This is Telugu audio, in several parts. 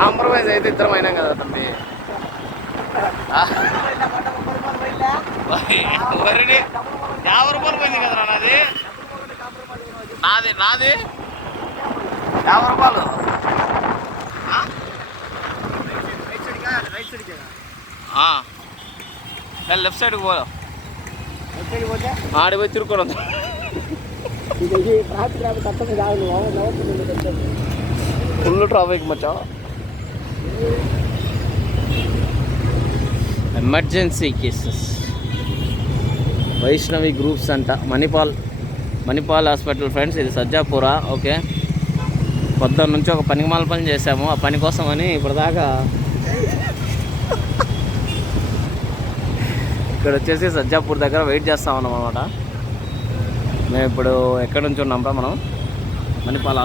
కాంప్రమైజ్ అయితే ఇద్దరం అయినాం కదా తమ్మి. వరిని 50 రూపాయలు పోయింది కదరా నాది. నాది 50 రూపాయలు. లెఫ్ట్ సైడ్కి పో. ఆడి పోయి తిరుక్కోవడం. ఫుల్ ట్రాఫిక్ మచ్చా. ఎమర్జెన్సీ కేసెస్ వైష్ణవి గ్రూప్స్ అంట. Manipal hospital friends. ఇది సజ్జాపురా. ఓకే, పొద్దున్న నుంచి ఒక పనికిమాల పని చేసాము. ఆ పని కోసమని ఇప్పటిదాకా ఇక్కడ వచ్చేసి సజ్జాపూర్ దగ్గర వెయిట్ చేస్తా ఉన్నాం అనమాట. మేము ఇప్పుడు ఎక్కడి నుంచి ఉన్నాం రా మనం? మణిపాల్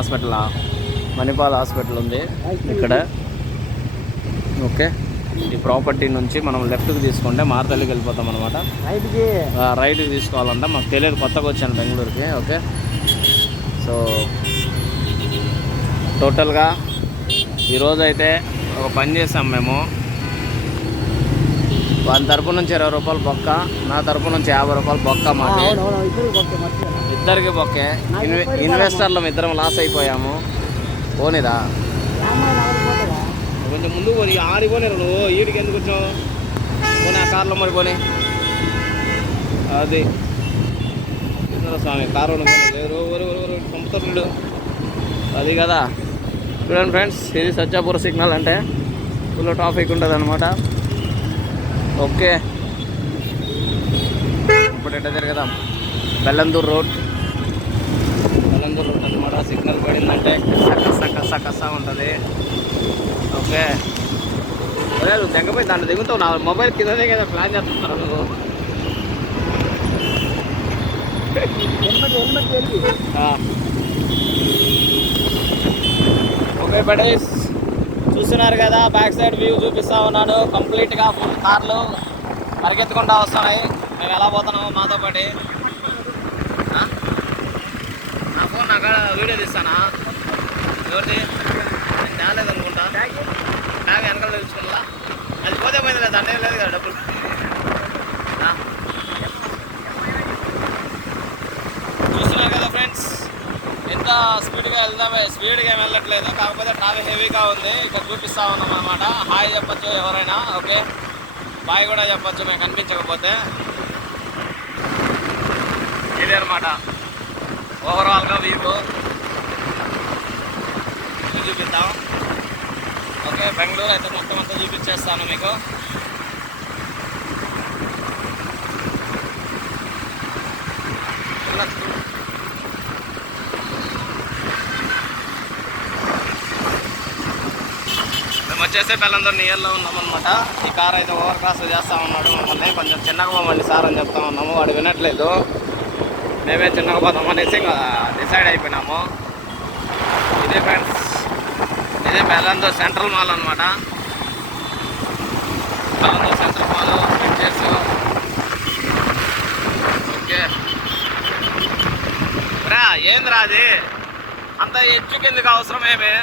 హాస్పిటల్ ఉంది ఇక్కడ. ఓకే, ఈ ప్రాపర్టీ నుంచి మనం లెఫ్ట్కి తీసుకుంటే మారతల్లికి వెళ్ళిపోతాం అనమాట. రైట్కి తీసుకోవాలంట. మాకు తెలియదు, కొత్తగా వచ్చాను బెంగళూరుకి. ఓకే, సో టోటల్గా ఈరోజు అయితే ఒక పని చేసాం మేము. వాళ్ళ తరపు నుంచి 20 రూపాయలు బొక్క, నా తరపు నుంచి 50 రూపాయలు బొక్క. మాకు ఇద్దరికి బొక్కే. ఇన్వెస్టర్లం ఇద్దరం లాస్ అయిపోయాము. పోనీరా కొంచెం ముందు పోనీ. ఆడిపోలేరు నువ్వు, ఈడికి ఎందుకు వచ్చావు? పోనీ ఆ కార్లో మరి పోనీ. అది స్వామి కారు పంపుతారు అది కదా. చూడండి ఫ్రెండ్స్, ఇది సజ్జాపూర్ సిగ్నల్ అంటే ఫుల్ ట్రాఫిక్ ఉంటుంది అనమాట. ఓకే, ఇప్పుడు ఎట్లా తిరగదాం? బెల్లందూర్ రోడ్ అనమాట. సిగ్నల్ పడిందంటే కస్సా ఉంటుంది. ఓకే, నువ్వు తెగపోయి దాంట్లో దిగుతావు. నా మొబైల్ కిందనే కదా ప్లాన్ చేస్తున్నారు నువ్వు. ఓకే బడేస్, చూస్తున్నారు కదా బ్యాక్ సైడ్ వ్యూ చూపిస్తా ఉన్నాను. కంప్లీట్గా ఫుల్ కార్లు పరిగెత్తుకుంటా వస్తున్నాయి. మేము ఎలా పోతున్నాము మాతో పాటు. నా ఫోన్ నాకు వీడియో తీస్తానా? ఎవరిది? రాలేదు అనుకుంటా. బ్యాగ్ వెనకాల తెలుసుకున్నా. అది పోతే పోయింది లేదు, అంటే లేదు కదా డబ్బులు. చూస్తున్నారు కదా ఫ్రెండ్స్, ఎంత స్పీడ్గా స్పీడ్గా ఏం వెళ్ళట్లేదు. కాకపోతే ట్రాఫిక్ హెవీగా ఉంది. ఇక్కడ చూపిస్తా ఉన్నాం అనమాట. హాయ్ చెప్పచ్చు ఎవరైనా. ఓకే, బాయ్ కూడా చెప్పచ్చు మేము కనిపించకపోతే. ఇది అనమాట ఓవరాల్గా వ్యూ చూపిద్దాం. ఓకే, బెంగళూరు అయితే మొత్తం అంతా చూపించేస్తాను మీకు. మేము వచ్చేసి బెల్లందరూ నియర్లో ఉన్నామన్నమాట. ఈ కార్ అయితే ఓవర్ క్రాస్ చేస్తూ ఉన్నాడు మమ్మల్ని. కొంచెం చిన్నగా పోమండి సార్ అని చెప్తా ఉన్నాము. వాడు వినట్లేదు. మేమే చిన్నగా పోతాం అనేసి ఇంకా డిసైడ్ అయిపోయినాము. ఇదే ఫ్రెండ్స్, ఇదే బెల్లందూర్ సెంట్రల్ మాల్ అనమాట. Bellandur central mall pictures. Okay రా, ఏంద్రా అది అంత ఎచ్చుకెందుకు అవసరం? ఏమి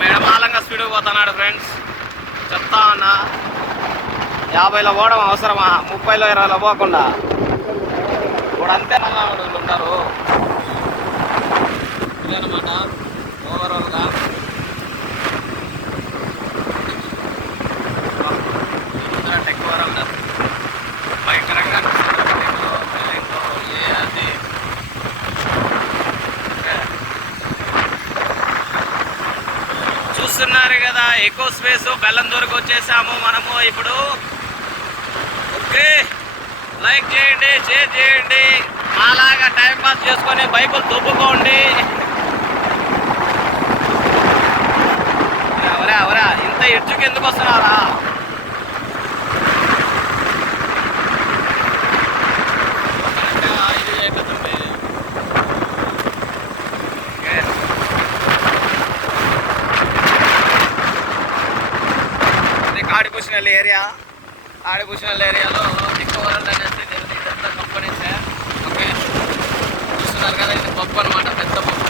మేడమాలంగా స్పీడ్కి పోతున్నాడు ఫ్రెండ్స్. చెప్తా ఉన్నా, 50లో పోవడం అవసరమా? 30లో 20లో పోకుండా ఇప్పుడు అంతే నల్లవాడు ఉంటారు. ఇదనమాట ఓవరాల్గా. టెక్ వరల్డ్ భయంకరంగా అది చూస్తున్నారు కదా. ఎక్కువ స్పేస్ బెల్లందూరుకు వచ్చేసాము మనము ఇప్పుడు. ఓకే, లైక్ చేయండి, షేర్ చేయండి. అలాగా టైం పాస్ చేసుకొని బైకులు దుబ్బుకోండి. ఎవరా ఇంత ఎడ్జుకి ఎందుకు వస్తున్నారా? ఇది అయిపోతుంది. ఇది కాడిపూసినల్లి ఏరియా. ఆడిపూసినల్లి ఏరియాలో ఎక్కువ వరల్డ్ అనేసి ఇదంతా కంపెనీసే. ఓకే, పంప్ అనమాట, పెద్ద పంప్.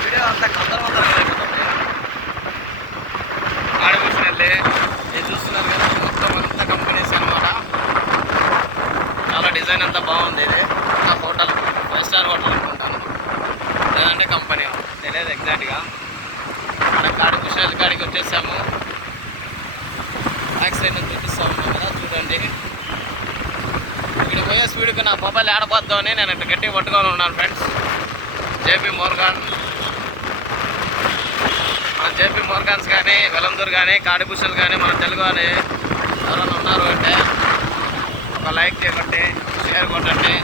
వీడియో అంతా గందరగోళంగా అయిపోతుంది. ఆడిపోయినట్లే ఇది చూస్తున్నారు కదా, మొత్తం అంతా కంపెనీస్ అనమాట. చాలా డిజైన్ అంతా బాగుంది. ఇది నా హోటల్, 5 స్టార్ హోటల్ అనుకుంటాను, లేదంటే కంపెనీ తెలియదు ఎగ్జాక్ట్గా. మనం ఆడిపోయిన కాడికి వచ్చేసాము. బ్యాక్ సైడ్ నుంచి చూపిస్తూ ఉన్నాం కదా, చూడండి. ఇక్కడ పోయే స్పీడ్కి నా మొబైల్ ఆడపోద్దాం అని నేను ఇట్లా గట్టిగా పట్టుకొని ఉన్నాను ఫ్రెండ్స్. జేపీ మోర్గాన్స్ కానీ, వెలందూర్ కానీ, కాడిపుషలు కానీ, మన తెలుగు అని ఎవరైనా ఉన్నారు అంటే ఒక లైక్ చేయకండి, షేర్ కొట్టండి.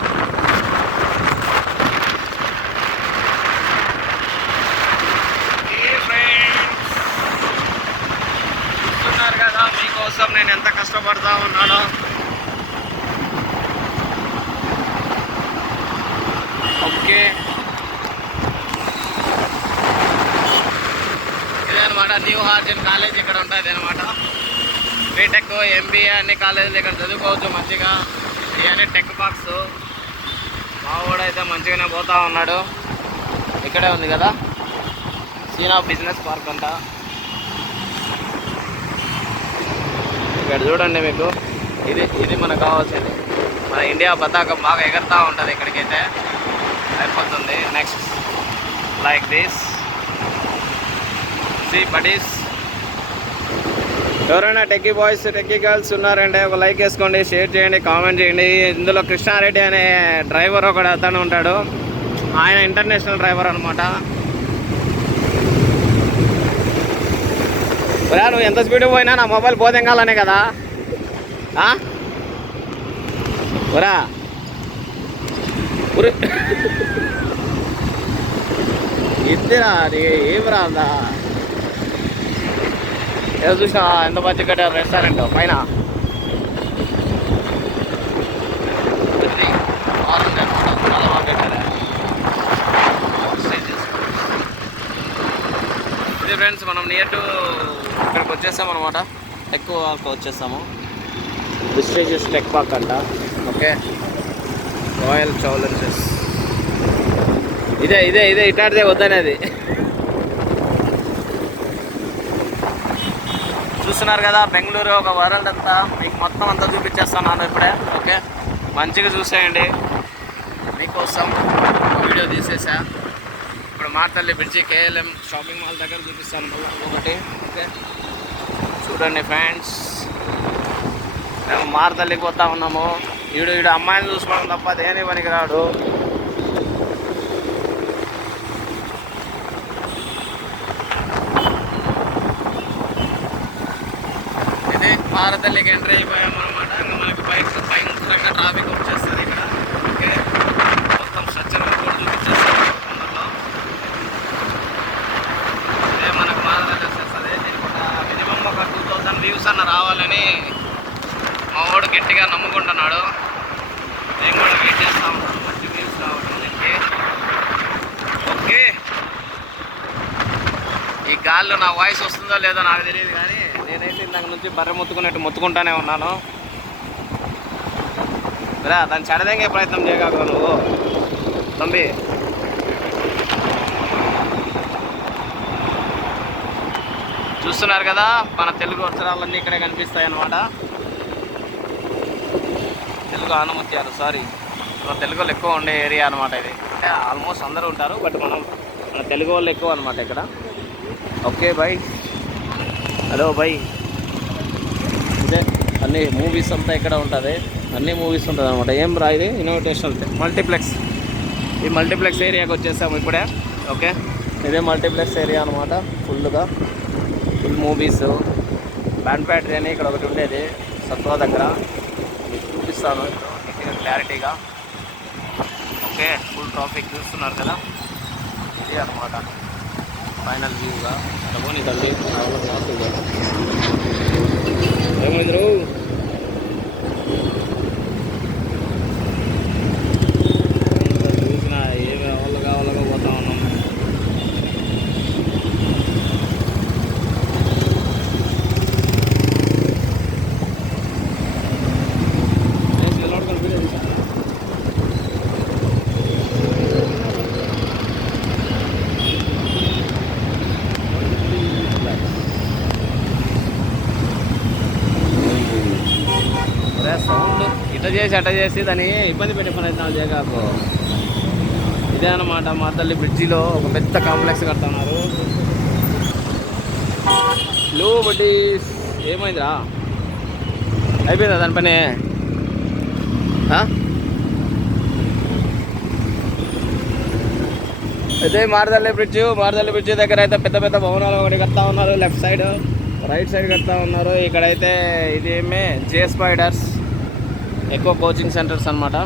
చూస్తున్నారు కదా మీకోసం నేను ఎంత కష్టపడతా ఉన్నానో. ఓకే, ఇదనమాట న్యూ హార్జన్ కాలేజ్. ఇక్కడ ఉంటుంది అనమాట. బీటెక్, ఎంబీఏ అన్ని కాలేజీలు ఇక్కడ చదువుకోవచ్చు మంచిగా. ఇవన్నీ టెక్ పార్క్స్. మా వాడైతే మంచిగానే పోతా ఉన్నాడు. ఇక్కడే ఉంది కదా సీనా బిజినెస్ పార్క్ అంట. ఇక్కడ చూడండి, మీకు ఇది మనకు కావాల్సింది. మన ఇండియా పతాకం బాగా ఎగరుతూ ఉంటుంది ఇక్కడికైతే. అయిపోతుంది. Next like this see buddies. ఎవరైనా టెక్కీ బాయ్స్, టెక్కీ గర్ల్స్ ఉన్నారంటే ఒక లైక్ వేసుకోండి, షేర్ చేయండి, కామెంట్ చేయండి. ఇందులో కృష్ణారెడ్డి అనే డ్రైవర్ ఒకడు అతను ఉంటాడు. ఆయన ఇంటర్నేషనల్ డ్రైవర్ అనమాట. నువ్వు ఎంత స్పీడ్ పోయినా నా మొబైల్ పోతెంగాలనే కదా. ఒరా ఇద్దరా ఏం రాదా. ఏదో చూసినా ఎంత మంచి కట్టారు రెస్టారెంట్ పైన. చాలా బాగా కట్టారు. ఇది ఫ్రెండ్స్, మనం నియర్ టు ఇక్కడికి వచ్చేస్తాం అనమాట. టెక్ పార్క్ వచ్చేస్తాము. ప్రెస్టీజియస్ టెక్ పార్క్ అంట. Okay, royal challenges. ఇదే ఇటాడితే వద్దనేది. చూస్తున్నారు కదా బెంగళూరు ఒక వరల్డ్ అంతా మీకు మొత్తం అంతా చూపించేస్తున్నాను ఇప్పుడే. ఓకే, మంచిగా చూసేయండి. మీకోసం వీడియో తీసేసా. ఇప్పుడు Marathahalli bridge KLM shopping mall దగ్గర చూపిస్తాను మళ్ళీ ఒకటి. ఓకే, చూడండి ఫ్రెండ్స్, మేము మార్తల్లికి పోతా ఉన్నాము. ఈడు అమ్మాయిని చూసుకోవడం తప్ప దేని పనికి రాడు. ఇది మార్తల్లికి ఎంట్రీ అయిపోయాము అనమాట. ఇంకా మనకి భయంకరంగా ట్రాఫిక్ వచ్చేస్తుంది ఇక్కడ. ఓకే, మొత్తం స్ట్రక్చర్ కూడా చూపించేస్తాను తొందరలో. ఇదే మనకు మార్తల్లి వచ్చేస్తుంది. దీనికి మినిమం ఒక 2000 వ్యూస్ అన్న రావాలని మా వాడు గట్టిగా నమ్ముకుంటున్నాడు. నేను కూడా వెయిట్ చేస్తా ఉన్నాను మంచి వ్యూస్ రావడం దీనికి. ఓకే, ఈ గాల్లో నా వాయిస్ వస్తుందో లేదో నాకు తెలియదు, కానీ నేనైతే ఇందాక నుంచి బర్రె మొత్తుకుంటానే ఉన్నాను. రా, దాన్ని చెడదేంగే ప్రయత్నం చేయగలవు నువ్వు తంబి. చూస్తున్నారు కదా మన తెలుగు అక్షరాలన్నీ ఇక్కడే కనిపిస్తాయి అన్నమాట. తెలుగు ఆనుమత్యాలు, సారీ, మన తెలుగు వాళ్ళు ఎక్కువ ఉండే ఏరియా అనమాట ఇది. అంటే ఆల్మోస్ట్ అందరూ ఉంటారు, బట్ మన తెలుగు వాళ్ళు ఎక్కువ అనమాట ఇక్కడ. Okay by, hello by. ఇదే అన్ని మూవీస్ అంతా ఇక్కడ ఉంటుంది, అన్ని మూవీస్ ఉంటుంది అనమాట. ఏం రా ఇది ఇన్నోవేషనల్ మల్టీప్లెక్స్. ఈ మల్టీప్లెక్స్ ఏరియాకి వచ్చేసాము ఇప్పుడే. ఓకే, ఇదే మల్టీప్లెక్స్ ఏరియా అనమాట. Full movies. బ్యాండ్ ఫ్యాక్టరీ అని ఇక్కడ ఒకటి ఉండేది సత్వా దగ్గర, మీకు చూపిస్తాను ఇప్పుడు క్లారిటీగా. ఓకే, ఫుల్ ట్రాఫిక్ చూస్తున్నారు కదా, ఇది అనమాట ఫైనల్ వ్యూగా. డబ్బోని తల్లి ఏమైంది చూసిన ఏమి కావాలగా పోతా ఉన్నాం. కనిపించదు సౌండ్ ఇట్లా చేసి అట్లా చేసి దాన్ని ఇబ్బంది పెట్టే పని అయితే నాకు చేయకు. ఇదే అనమాట మార్దల్లి బ్రిడ్జిలో ఒక పెద్ద కాంప్లెక్స్ కడుతున్నారు. లో బడ్డీ ఏమైందిరా, అయిపోయిందా దాని పని? అయితే మార్దల్లి బ్రిడ్జ్ దగ్గర అయితే పెద్ద పెద్ద భవనాలు ఒకటి కడతా ఉన్నారు. లెఫ్ట్ సైడ్ రైట్ సైడ్ కడతా ఉన్నారు. ఇక్కడైతే ఇది ఏమే జే స్పైడర్స్ ఎక్కువ కోచింగ్ సెంటర్స్ అనమాట.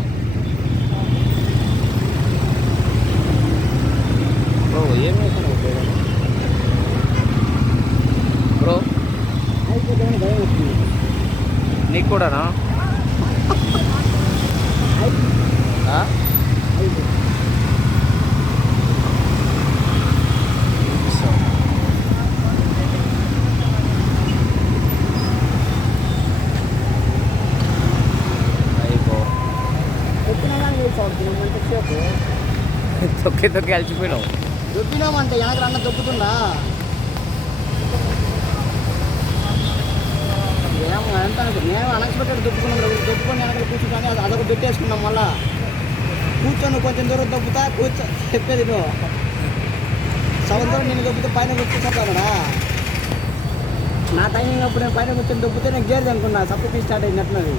బ్రో ఏమైనా బ్రో నీకు కూడానా? తొక్కి తొక్కి అలసిపోయినావు. దొబ్బినామంటే వెనక అన్న దొబ్బుతున్నా ఏమో ఎంత మేము అన్ఎక్స్పెక్టెడ్ దొబ్బుకున్నాం. దొబ్బుకొని వెనక కూర్చుంటానే అదొక పెట్టేసుకున్నాం. మళ్ళా కూర్చొని కొంచెం దూరం దొబ్బుతా చెప్పేది నువ్వు సముద్రం నేను దొబ్బితే పైన కూర్చుంటాడా. నా టైమింగ్ అప్పుడు నేను పైన కూర్చొని దొబ్బితే నేను గేర్ అనుకున్నా. సప్పు స్టార్ట్ అయినట్టున్నది.